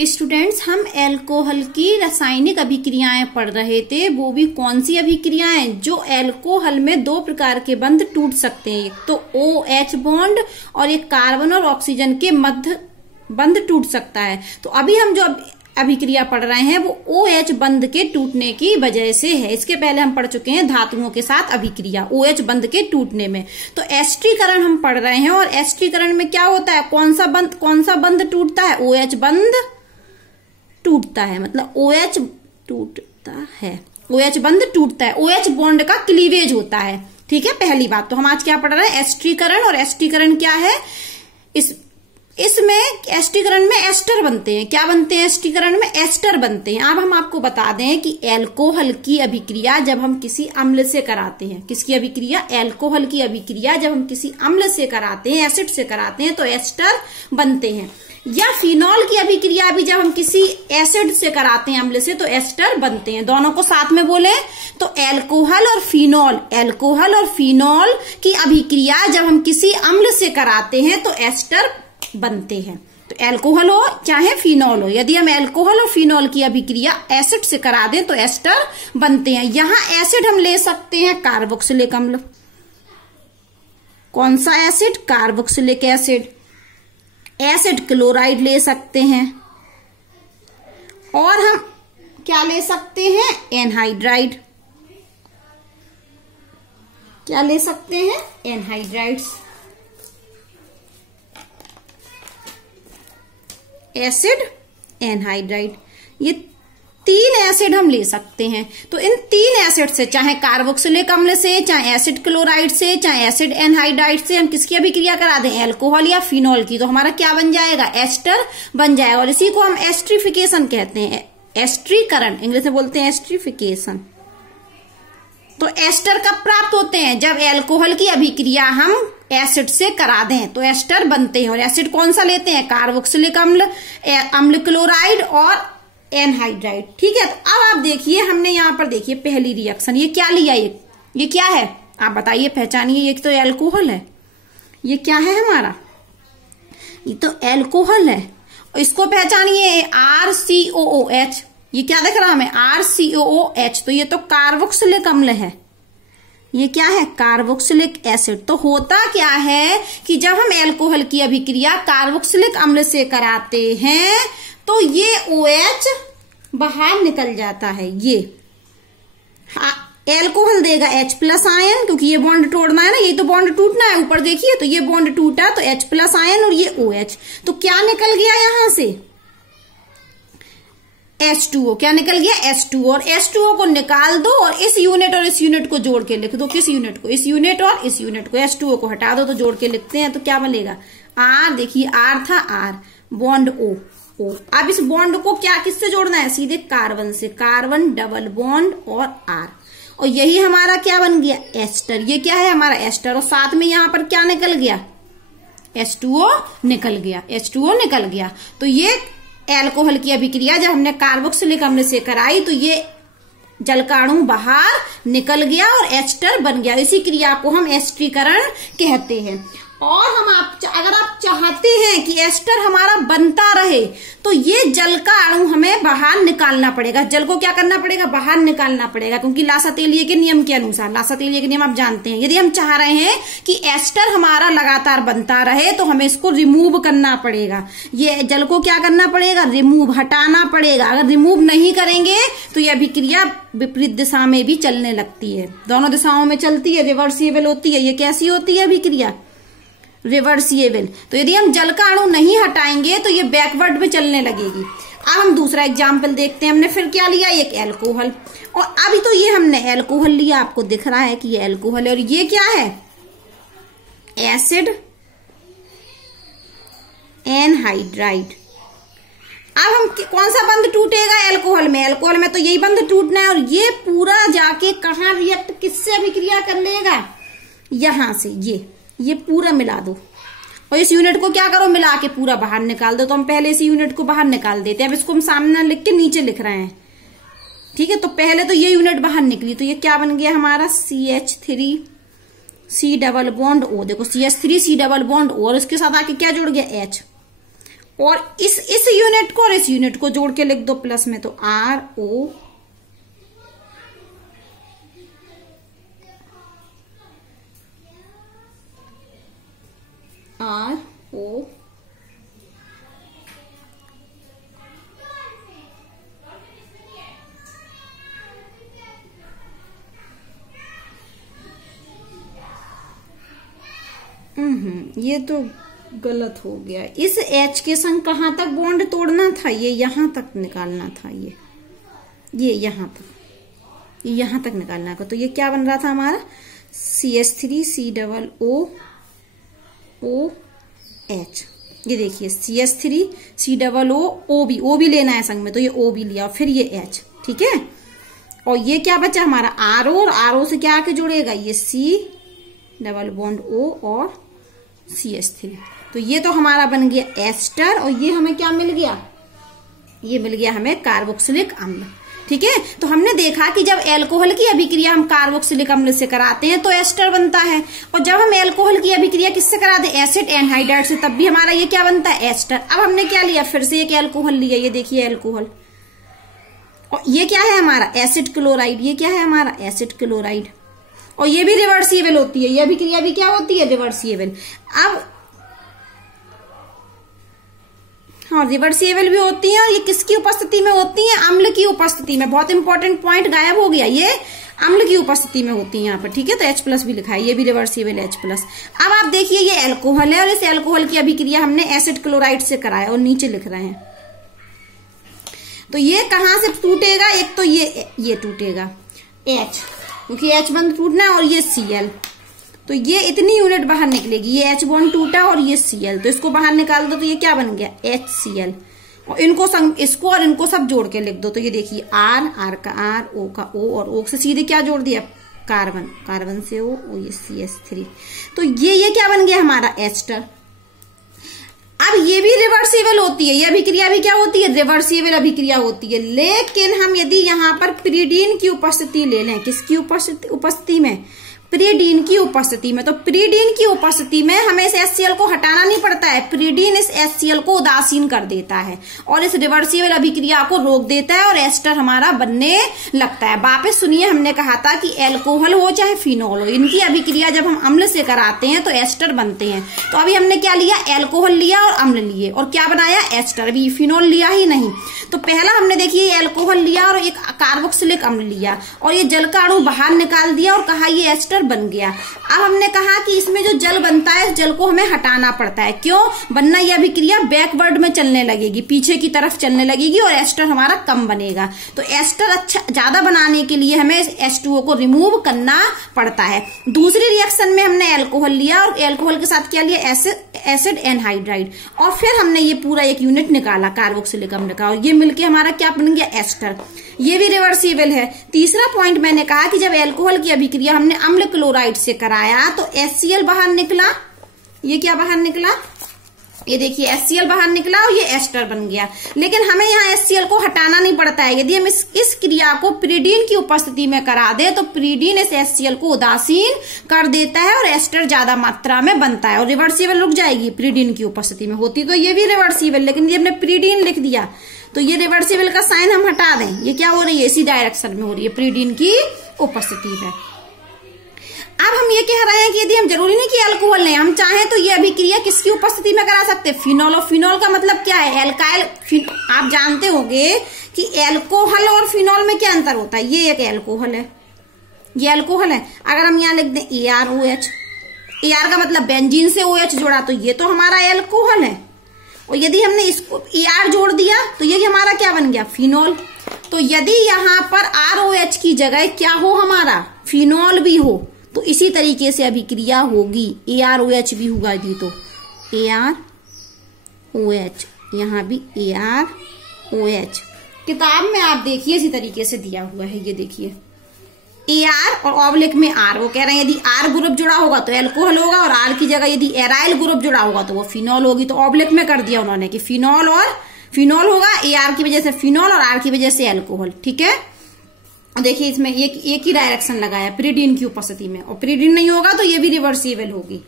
Students, हम alcohol की रासायनिक अभिक्रियाएं पढ़ रहे थे। वो भी कौन सी अभिक्रियाएं जो एल्कोहल में दो प्रकार के बंध टूट सकते हैं, एक तो OH बॉन्ड और एक कार्बन और ऑक्सीजन के मध्य बंध टूट सकता है। तो अभी हम जो अभिक्रिया पढ़ रहे हैं वो OH बंध के टूटने की वजह से है। इसके पहले हम पढ़ चुके हैं धातुओं के साथ अभिक्रिया OH बंध के टूटने में। तो एस्टरीकरण हम पढ़ रहे हैं और एस्टरीकरण में क्या होता है, कौन सा बंध टूटता है, OH बंध टूटता है, मतलब OH टूटता है, OH बंध टूटता है, OH बॉन्ड का क्लीवेज होता है। ठीक है, पहली बात। तो हम आज क्या पढ़ रहे हैं, एस्टरीकरण। और एस्टरीकरण क्या है, इसमें एस्टरीकरण में एस्टर बनते हैं। क्या बनते हैं, एस्टरीकरण में एस्टर बनते हैं। अब हम आपको बता दें कि एल्कोहल की अभिक्रिया जब हम किसी अम्ल से कराते हैं, किसकी अभिक्रिया, एल्कोहल की अभिक्रिया जब हम किसी अम्ल से कराते हैं, एसिड से कराते हैं तो एस्टर बनते हैं। या फिनॉल की अभिक्रिया भी जब हम किसी एसिड से कराते हैं, अम्ल से, तो एस्टर बनते हैं। दोनों को साथ में बोले तो एल्कोहल और फिनॉल की अभिक्रिया जब हम किसी अम्ल से कराते हैं तो एस्टर बनते हैं। तो एल्कोहल हो चाहे फिनॉल हो, यदि हम एल्कोहल और फिनॉल की अभिक्रिया एसिड से करा दें तो एस्टर बनते हैं। यहां एसिड हम ले सकते हैं कार्बोक्सिलिक अम्ल। कौन सा acid, carboxylic acid. Acid chloride ले सकते हैं और हम क्या ले सकते हैं, एनहाइड्राइड। क्या ले सकते हैं, एनहाइड्राइड्स। एसिड, एनहाइड्राइड, ये तीन एसिड हम ले सकते हैं। तो इन तीन एसिड से, चाहे कार्बोक्सिलिक अम्ल से, चाहे एसिड क्लोराइड से, चाहे एसिड एनहाइड्राइड से हम किसकी अभिक्रिया करा दें, एल्कोहल या फिनॉल की, तो हमारा क्या बन जाएगा, एस्टर बन जाएगा। और इसी को हम एस्ट्रिफिकेशन कहते हैं, एस्ट्रीकरण, इंग्लिश में बोलते हैं एस्ट्रिफिकेशन। तो एस्टर कब प्राप्त होते हैं, जब एल्कोहल की अभिक्रिया हम एसिड से करा दें तो एस्टर बनते हैं। और एसिड कौन सा लेते हैं, कार्बोक्सिलिक अम्ल क्लोराइड और एनहाइड्राइड। ठीक है, तो अब आप देखिए, हमने यहां पर देखिए पहली रिएक्शन, ये क्या लिया, ये क्या है, आप बताइए, पहचानिए। ये तो एल्कोहल है, ये क्या है हमारा, ये तो एल्कोहल है। और इसको पहचानिए, RCOOH। ये क्या दिख रहा हमें, RCOOH। तो ये तो कार्बोक्सिलिक अम्ल है, ये क्या है, कार्बोक्सिलिक एसिड। तो होता क्या है कि जब हम एल्कोहल की अभिक्रिया कार्बोक्सिलिक अम्ल से कराते हैं तो ये OH बाहर निकल जाता है। ये एल्कोहल देगा H+ आयन, क्योंकि ये बॉन्ड तोड़ना है ना, ये तो बॉन्ड टूटना है। ऊपर देखिए, तो ये बॉन्ड टूटा तो H+ आयन और ये OH। तो क्या निकल गया यहां से, H2O। क्या निकल गया, H2O। और H2O को निकाल दो और इस यूनिट को जोड़ के लिख दो। किस यूनिट को, इस यूनिट और इस यूनिट को, H2O को हटा दो तो जोड़ के लिखते हैं। तो क्या बनेगा, R, देखिए R था, R बॉन्ड O। अब इस बॉन्ड को क्या किससे जोड़ना है, सीधे कार्बन से, कार्बन डबल बॉन्ड और R। और यही हमारा क्या बन गया, एस्टर। ये क्या है हमारा एस्टर। और साथ में यहां पर क्या निकल गया, H2O निकल गया, H2O निकल गया। तो ये एल्कोहल की अभिक्रिया जब हमने कार्बोक्सिलिक अम्ल से कराई तो ये जल का अणु बाहर निकल गया और एस्टर बन गया। इसी क्रिया को हम एस्टरीकरण कहते हैं। और अगर आप चाहते हैं कि एस्टर हमारा बनता रहे तो ये जल का अणु हमें बाहर निकालना पड़ेगा। जल को क्या करना पड़ेगा, बाहर निकालना पड़ेगा, क्योंकि लासातेलिये के नियम के अनुसार, लासातेलिये के नियम आप जानते हैं, यदि हम चाह रहे हैं कि एस्टर हमारा लगातार बनता रहे तो हमें इसको रिमूव करना पड़ेगा। ये जल को क्या करना पड़ेगा, रिमूव, हटाना पड़ेगा। अगर रिमूव नहीं करेंगे तो यह अभिक्रिया विपरीत दिशा में भी चलने लगती है, दोनों दिशाओं में चलती है, रिवर्सिबल होती है। ये कैसी होती है अभिक्रिया, रिवर्सिबल। तो यदि हम जल का अणु नहीं हटाएंगे तो ये बैकवर्ड में चलने लगेगी। अब हम दूसरा एग्जाम्पल देखते हैं। हमने फिर क्या लिया, एक एल्कोहल। और अभी तो ये हमने एल्कोहल लिया, आपको दिख रहा है कि ये एल्कोहल है। और ये क्या है, एसिड एनहाइड्राइड। अब हम कौन सा बंध टूटेगा, एल्कोहल में, एल्कोहल में तो यही बंध टूटना है। और ये पूरा जाके कहां रिएक्ट, किससे अभिक्रिया कर लेगा, यहां से, ये पूरा मिला दो और इस यूनिट को क्या करो, मिला के पूरा बाहर निकाल दो। तो हम पहले इस यूनिट को बाहर निकाल देते हैं। अब इसको हम सामने लिख के नीचे लिख रहे हैं। ठीक है, तो पहले तो ये यूनिट बाहर निकली, तो ये क्या बन गया हमारा, CH3 C double bond O। देखो CH3 C double bond O और इसके साथ आके क्या जुड़ गया, H। और इस यूनिट को और इस यूनिट को जोड़ के लिख दो प्लस में, तो RO ये तो गलत हो गया। इस H के संग कहां तक बॉन्ड तोड़ना था, ये यहां तक निकालना था, ये यहां तक निकालना था। तो ये क्या बन रहा था हमारा CH3 COOH। ये देखिए CH3 COO O भी लेना है संग में, तो ये O भी लिया और फिर ये H, ठीक है। और ये क्या बचा हमारा RO, और RO से क्या आके जुड़ेगा, ये C डबल बॉन्ड O और CH3। तो ये तो हमारा बन गया एस्टर, और ये हमें क्या मिल गया, ये मिल गया हमें कार्बोक्सिलिक अम्ल, ठीक है। तो हमने देखा कि जब एल्कोहल की अभिक्रिया हम कार्बोक्सिलिक अम्ल से कराते हैं तो एस्टर बनता है, और जब हम एल्कोहल की अभिक्रिया किससे कराते हैं, एसिड एनहाइड्राइड से, तब भी हमारा ये क्या बनता है, एस्टर। अब हमने क्या लिया, फिर से एक एल्कोहल लिया, ये देखिए एल्कोहल, और ये क्या है हमारा एसिड क्लोराइड, ये क्या है हमारा एसिड क्लोराइड, और ये भी रिवर्सिबल होती है, ये अभिक्रिया भी क्या होती है, रिवर्सिबल। अब हाँ, रिवर्सिबल भी होती है, और ये किसकी उपस्थिति में होती है, अम्ल की उपस्थिति में। बहुत इंपॉर्टेंट पॉइंट गायब हो गया, ये अम्ल की उपस्थिति में होती है यहाँ पर, ठीक है। तो H+ भी लिखा है, ये भी रिवर्सिबल H+। अब आप देखिए ये एल्कोहल है, और इस एल्कोहल की अभिक्रिया हमने एसिड क्लोराइड से कराया, और नीचे लिख रहे हैं। तो ये कहां से टूटेगा, एक तो ये टूटेगा H, क्योंकि H बंद टूटना है, और ये Cl, तो ये इतनी यूनिट बाहर निकलेगी। ये H बॉन्ड टूटा और ये Cl, तो इसको बाहर निकाल दो, तो ये क्या बन गया HCl, और इसको और इनको सब जोड़ के लिख दो। तो ये देखिए R का R, O का O, और O से सीधे क्या जोड़ दिया, कार्बन से O, और ये CH3। तो ये क्या बन गया हमारा एस्टर। अब ये भी रिवर्सिबल होती है, ये अभिक्रिया भी क्या होती है, रिवर्सिबल अभिक्रिया होती है। लेकिन हम यदि यहाँ पर प्रीडीन की उपस्थिति ले लें, किसकी उपस्थिति में, प्रीडीन की उपस्थिति में, तो प्रीडीन की उपस्थिति में हमें इस HCl को हटाना नहीं पड़ता है, प्रीडीन इस HCl को उदासीन कर देता है और इस रिवर्सिबल अभिक्रिया को रोक देता है, और एस्टर हमारा बनने लगता है। वापस सुनिए, हमने कहा था कि एल्कोहल हो चाहे फिनॉल हो, इनकी अभिक्रिया जब हम अम्ल से कराते हैं तो एस्टर बनते हैं। तो अभी हमने क्या लिया, एल्कोहल लिया और अम्ल लिए, और क्या बनाया, एस्टर। अभी फिनॉल लिया ही नहीं। तो पहला हमने देखिए एल्कोहल लिया और एक कार्बोक्सिलिक अम्ल लिया, और ये जल का अणु बाहर निकाल दिया और कहा ये एस्टर बन गया। अब हमने कहा कि इसमें जो जल बनता है, इस जल को हमें हटाना पड़ता है। क्यों बनना, यह अभिक्रिया बैकवर्ड में चलने लगेगी, पीछे की तरफ चलने लगेगी, और एस्टर हमारा कम बनेगा। तो एस्टर अच्छा ज्यादा बनाने के लिए हमें H2O को रिमूव करना पड़ता है। दूसरी रिएक्शन में हमने एल्कोहल लिया, और एल्कोहल के साथ क्या लिया, एसिड एनहाइड्राइड, और फिर हमने ये पूरा एक यूनिट निकाला कार्बोक्सिलिक अम्ल का, और ये मिलके हमारा क्या बन गया, एस्टर। ये भी रिवर्सिबल है। तीसरा पॉइंट मैंने कहा कि जब एल्कोहल की अभिक्रिया हमने अम्ल क्लोराइड से कराया तो HCl बाहर निकला, ये क्या बाहर निकला, ये देखिए HCl बाहर निकला, और ये एस्टर बन गया। लेकिन हमें यहाँ HCl को हटाना नहीं पड़ता है। यदि हम इस क्रिया को प्रीडीन की उपस्थिति में करा दे तो प्रीडीन इस HCl को उदासीन कर देता है, और एस्टर ज्यादा मात्रा में बनता है, और रिवर्सिबल रुक जाएगी। प्रीडीन की उपस्थिति में होती तो ये भी रिवर्सिबल, लेकिन ये हमने प्रीडीन लिख दिया, तो ये रिवर्सिबल का साइन हम हटा दें। ये क्या हो रही है, इसी डायरेक्शन में हो रही है, प्रीडीन की उपस्थिति में। अब हम ये कह रहे हैं कि यदि हम जरूरी नहीं कि अल्कोहल लें, हम चाहें तो ये अभिक्रिया किसकी उपस्थिति में करा सकते हैं, फिनॉल। और फिनॉल का मतलब क्या है, एल्काइल। आप जानते होंगे कि एल्कोहल और फिनॉल में क्या अंतर होता है। ये एक एल्कोहल है, ये एल्कोहल है। अगर हम यहाँ लिख दें ArOH, AR का मतलब बेंजीन से OH जोड़ा, तो ये तो हमारा एल्कोहल है। और यदि हमने इसको AR जोड़ दिया तो ये हमारा क्या बन गया, फिनॉल। तो यदि यहाँ पर ROH की जगह क्या हो, हमारा फिनॉल भी हो, तो इसी तरीके से अभिक्रिया होगी। ArOH भी होगा यदि, तो ArOH, यहाँ भी ArOH। किताब में आप देखिए इसी तरीके से दिया हुआ है, ये देखिए AR और ऑब्लिक में R। वो कह रहे हैं यदि R ग्रुप जुड़ा होगा तो एल्कोहल होगा, और R की जगह यदि एराइल ग्रुप जुड़ा होगा तो वो फिनॉल होगी। तो ऑब्लिक में कर दिया उन्होंने कि फिनॉल और फिनॉल होगा, AR की वजह से फिनॉल और R की वजह से एल्कोहल, ठीक है। देखिए इसमें एक ही डायरेक्शन लगाया प्रीडीन की उपस्थिति में, और प्रीडीन नहीं होगा तो ये भी रिवर्सिबल होगी।